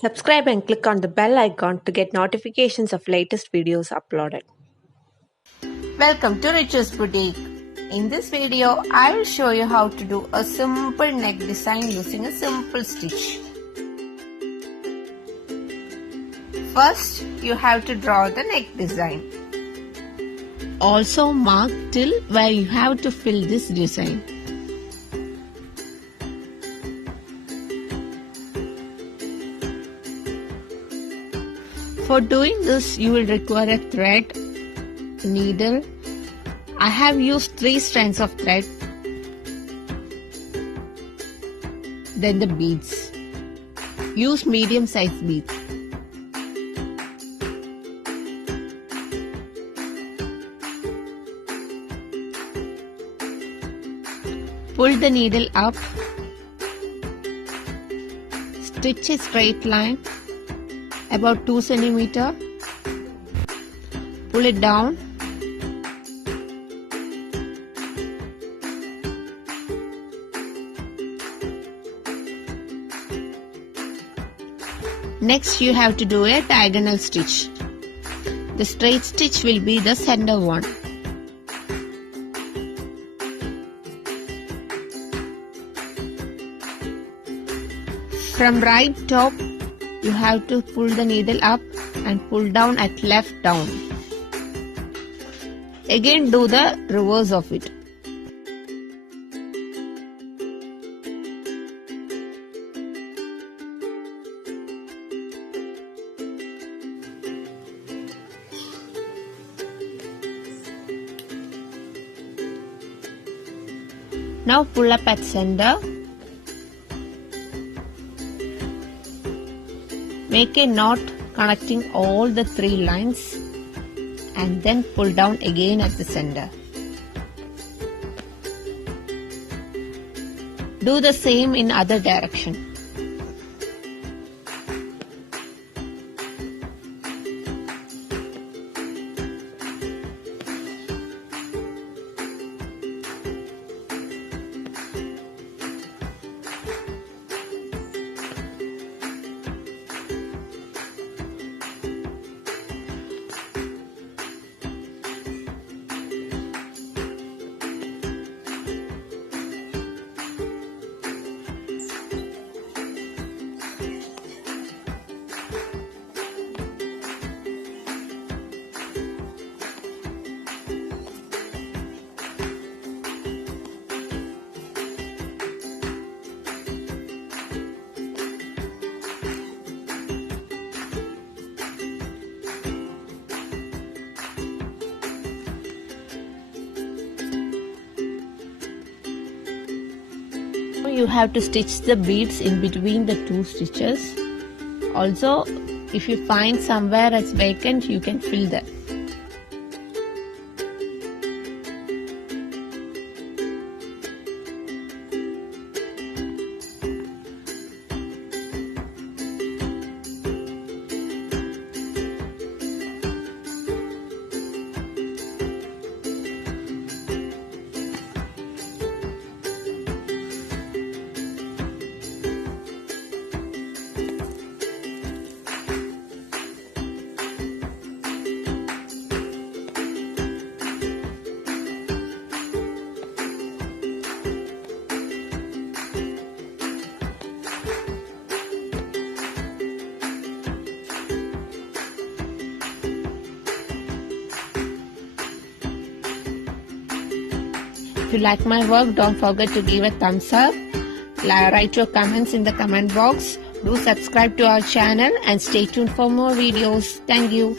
Subscribe and click on the bell icon to get notifications of latest videos uploaded. Welcome to Rich's Boutique. In this video, I will show you how to do a simple neck design using a simple stitch. First, you have to draw the neck design. Also mark till where you have to fill this design. For doing this, you will require a thread, needle. I have used 3 strands of thread. Then the beads. Use medium size beads. Pull the needle up. Stitch a straight line about 2 cm. Pull it down. Next, you have to do a diagonal stitch. The straight stitch will be the center one. From right top, you have to pull the needle up and pull down at left down. Again do the reverse of it. Now pull up at center. Make a knot connecting all the 3 lines and then pull down again at the center. Do the same in other direction. You have to stitch the beads in between the 2 stitches. Also, if you find somewhere it's vacant, you can fill that. If you like my work, don't forget to give a thumbs up. Write your comments in the comment box. Do subscribe to our channel and stay tuned for more videos. Thank you.